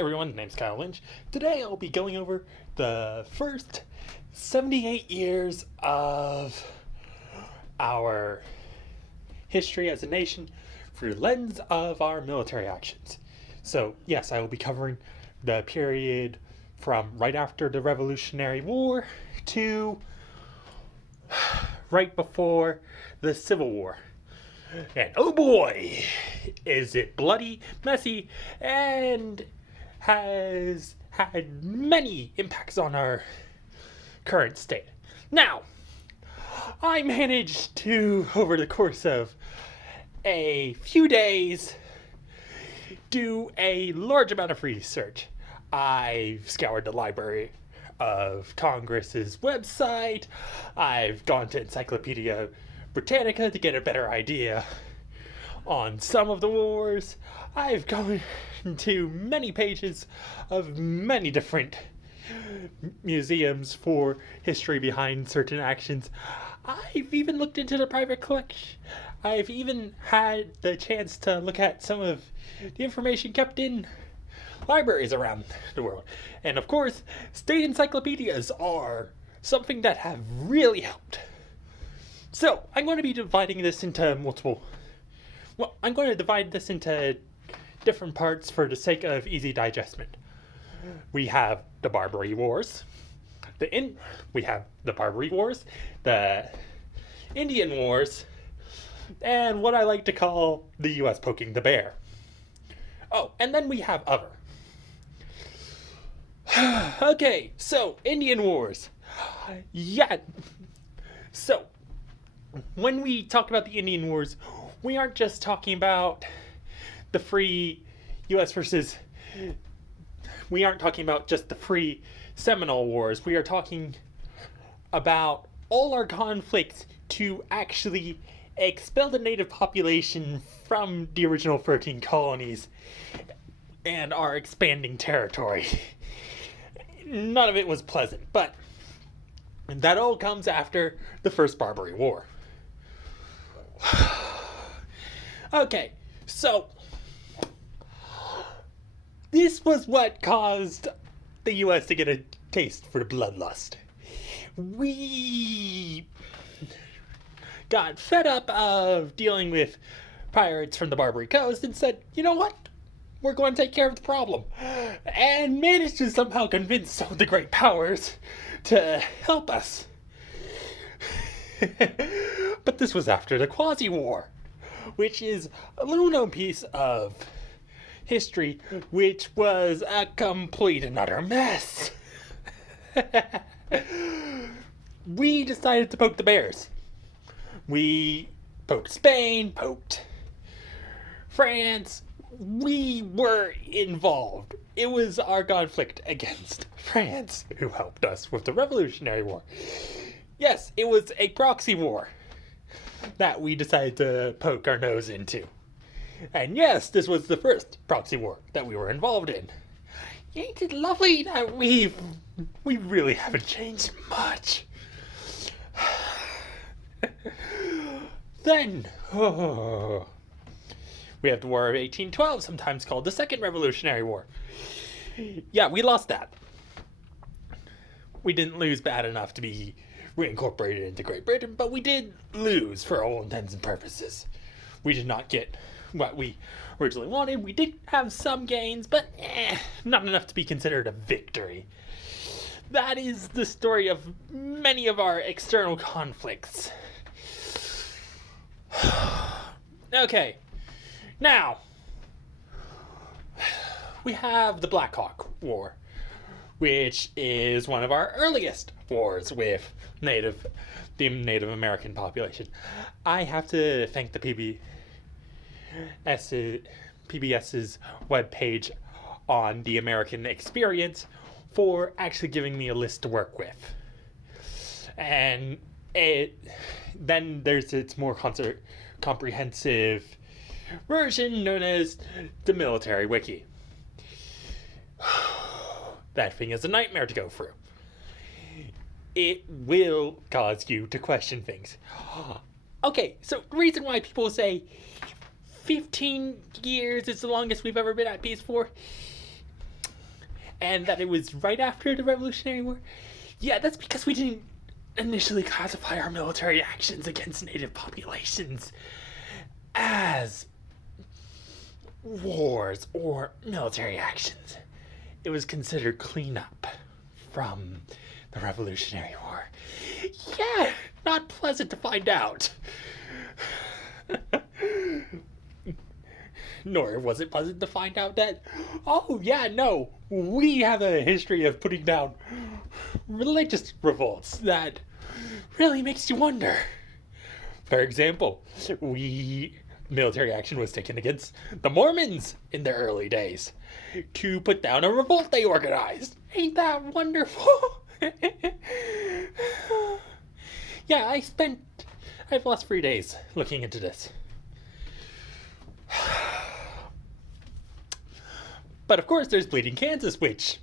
everyone, my name's Kyle Lynch. Today I'll be going over the first 78 years of our history as a nation through the lens of our military actions. So yes, I will be covering the period from right after the Revolutionary War to right before the Civil War. And oh boy, is it bloody, messy, and has had many impacts on our current state. Now, I managed to, over the course of a few days, do a large amount of research. I've scoured the Library of Congress's website. I've gone to Encyclopædia Britannica to get a better idea on some of the wars. I've gone to many pages of many different museums for history behind certain actions. I've even looked into the private collection. I've even had the chance to look at some of the information kept in libraries around the world. And of course, state encyclopedias are something that have really helped. So, I'm going to be dividing this into I'm going to divide this into different parts for the sake of easy digestment. We have the Barbary Wars, the Indian Wars, and what I like to call the U.S. poking the bear. Oh, and then we have other. Okay, so Indian Wars. Yeah. So, when we talk about the Indian Wars, we aren't just talking about the free U.S. versus... We aren't talking about just the free Seminole Wars. We are talking about all our conflicts to actually expel the native population from the original 13 colonies and our expanding territory. None of it was pleasant, but that all comes after the First Barbary War. Okay, so this was what caused the U.S. to get a taste for the bloodlust. We got fed up of dealing with pirates from the Barbary Coast and said, you know what? We're going to take care of the problem. And managed to somehow convince some of the great powers to help us. But this was after the Quasi-War, which is a little-known piece of history, which was a complete and utter mess. We decided to poke the bears. We poked Spain, poked France. We were involved. It was our conflict against France who helped us with the Revolutionary War. Yes, it was a proxy war that we decided to poke our nose into. And yes, this was the first proxy war that we were involved in. Ain't it lovely that we really haven't changed much? Then, we have the War of 1812, sometimes called the Second Revolutionary War. Yeah, we lost that. We didn't lose bad enough to be reincorporated into Great Britain, but we did lose for all intents and purposes. We did not get what we originally wanted. We did have some gains, but not enough to be considered a victory. That is the story of many of our external conflicts. Okay, now we have the Black Hawk War, which is one of our earliest wars with the Native American population. I have to thank the PBS's webpage on the American experience for actually giving me a list to work with. And then there's its more comprehensive version known as the Military Wiki. That thing is a nightmare to go through. It will cause you to question things. Okay, so the reason why people say 15 years is the longest we've ever been at peace for, and that it was right after the Revolutionary War. Yeah, that's because we didn't initially classify our military actions against native populations as wars or military actions. It was considered cleanup from the Revolutionary War. Yeah, not pleasant to find out. Nor was it pleasant to find out that, oh yeah, no, we have a history of putting down religious revolts that really makes you wonder. For example, military action was taken against the Mormons in their early days to put down a revolt they organized. Ain't that wonderful? Yeah, I've lost 3 days looking into this. But of course, there's Bleeding Kansas, which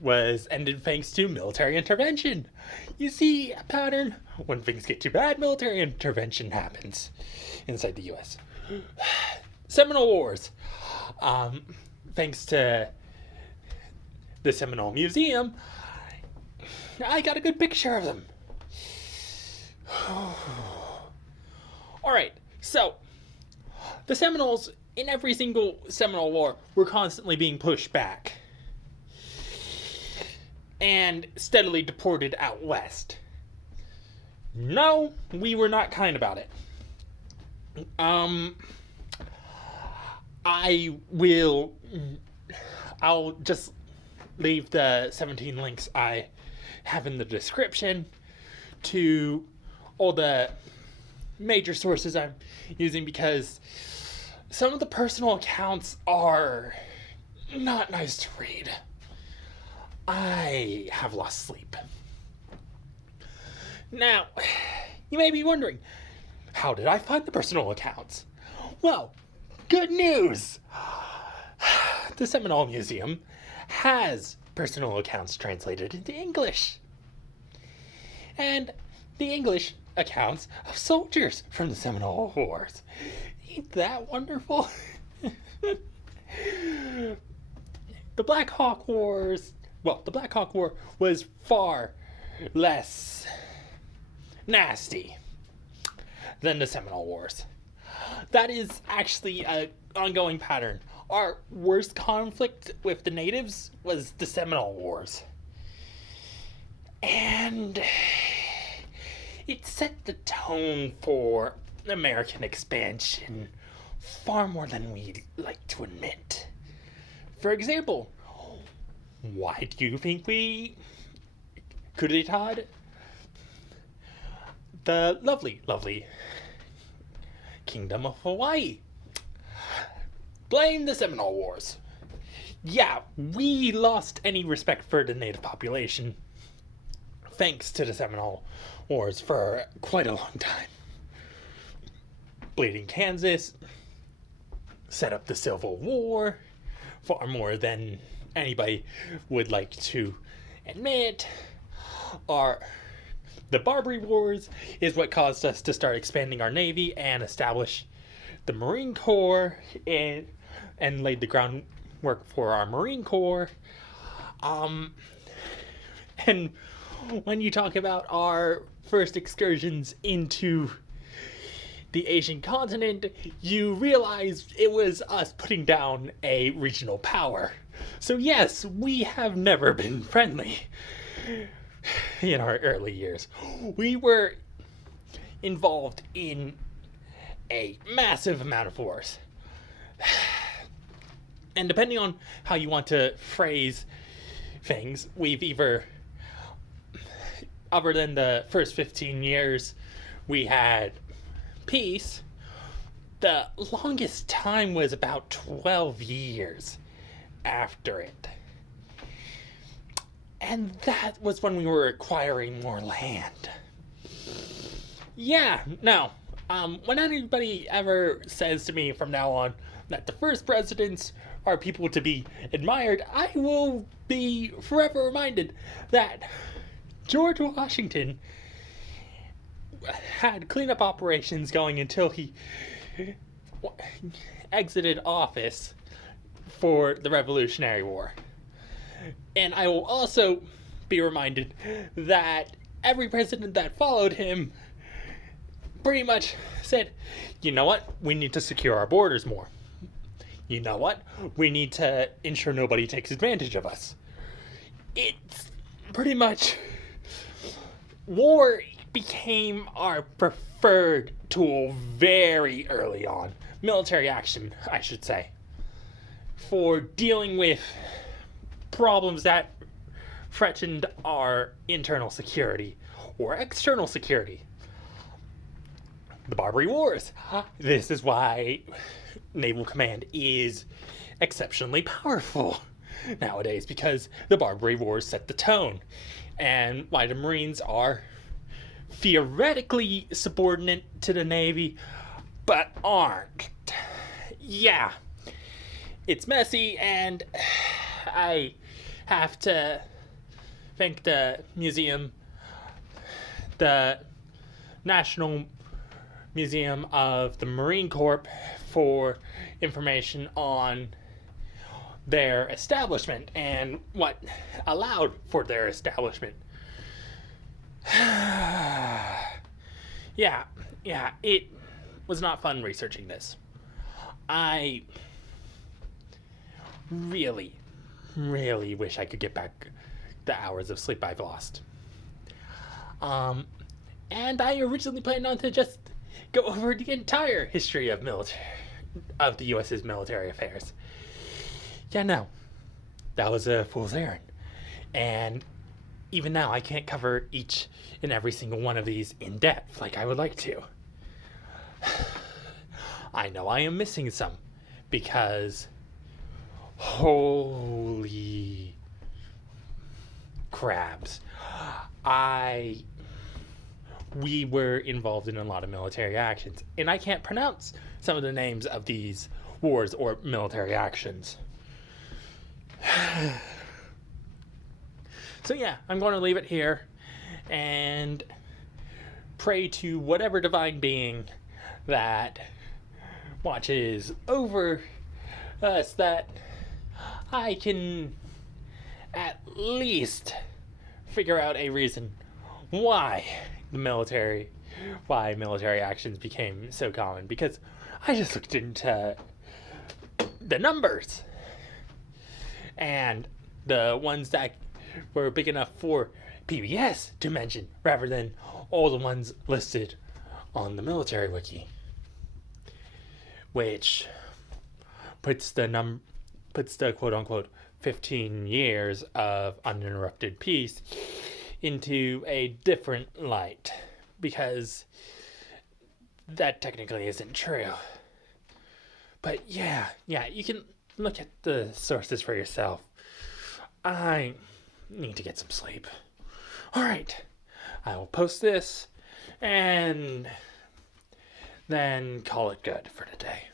was ended thanks to military intervention. You see a pattern. When things get too bad, military intervention happens inside the U.S. Seminole Wars. Thanks to the Seminole Museum, I got a good picture of them. Alright, so the Seminoles, in every single Seminole War, were constantly being pushed back and steadily deported out west. No, we were not kind about it. I'll just leave the 17 links I have in the description to all the major sources I'm using, because some of the personal accounts are not nice to read. I have lost sleep. Now, you may be wondering, how did I find the personal accounts? Well, good news! The Seminole Museum has personal accounts translated into English. And the English accounts of soldiers from the Seminole Wars. Ain't that wonderful? The Black Hawk War was far less nasty than the Seminole Wars. That is actually an ongoing pattern. Our worst conflict with the natives was the Seminole Wars. And it set the tone for American expansion far more than we'd like to admit. For example, why do you think we coup d'etat the lovely Kingdom of Hawaii? Blame the Seminole Wars. Yeah, we lost any respect for the native population thanks to the Seminole Wars for quite a long time. Bleeding Kansas set up the Civil War far more than anybody would like to admit. The Barbary Wars is what caused us to start expanding our Navy and establish the Marine Corps and laid the groundwork for our Marine Corps. And when you talk about our first excursions into the Asian continent, you realize it was us putting down a regional power. So yes, we have never been friendly in our early years. We were involved in a massive amount of wars. And depending on how you want to phrase things, we've either, other than the first 15 years, we had peace. The longest time was about 12 years after it. And that was when we were acquiring more land. Yeah, no. When anybody ever says to me from now on that the first presidents are people to be admired, I will be forever reminded that George Washington had cleanup operations going until he exited office for the Revolutionary War. And I will also be reminded that every president that followed him pretty much said, you know what, we need to secure our borders more. You know what, we need to ensure nobody takes advantage of us. It's pretty much, war became our preferred tool very early on. Military action, I should say, for dealing with problems that threatened our internal security or external security. The Barbary Wars. This is why Naval Command is exceptionally powerful nowadays, because the Barbary Wars set the tone, and why the Marines are theoretically subordinate to the Navy, but aren't. Yeah, it's messy, and I have to thank the museum, the National Museum of the Marine Corps, for information on their establishment and what allowed for their establishment. Yeah, it was not fun researching this. I really wish I could get back the hours of sleep I've lost. And I originally planned on to just go over the entire history of the U.S.'s military affairs. Yeah, no, that was a fool's errand. And even now, I can't cover each and every single one of these in depth like I would like to. I know I am missing some, because holy crabs, we were involved in a lot of military actions, and I can't pronounce some of the names of these wars or military actions. So yeah, I'm going to leave it here and pray to whatever divine being that watches over us that I can at least figure out a reason why military actions became so common, because I just looked into the numbers and the ones that were big enough for PBS to mention, rather than all the ones listed on the military wiki, which puts the quote unquote 15 years of uninterrupted peace into a different light, because that technically isn't true. But yeah, you can look at the sources for yourself. I need to get some sleep. Alright, I will post this and then call it good for today.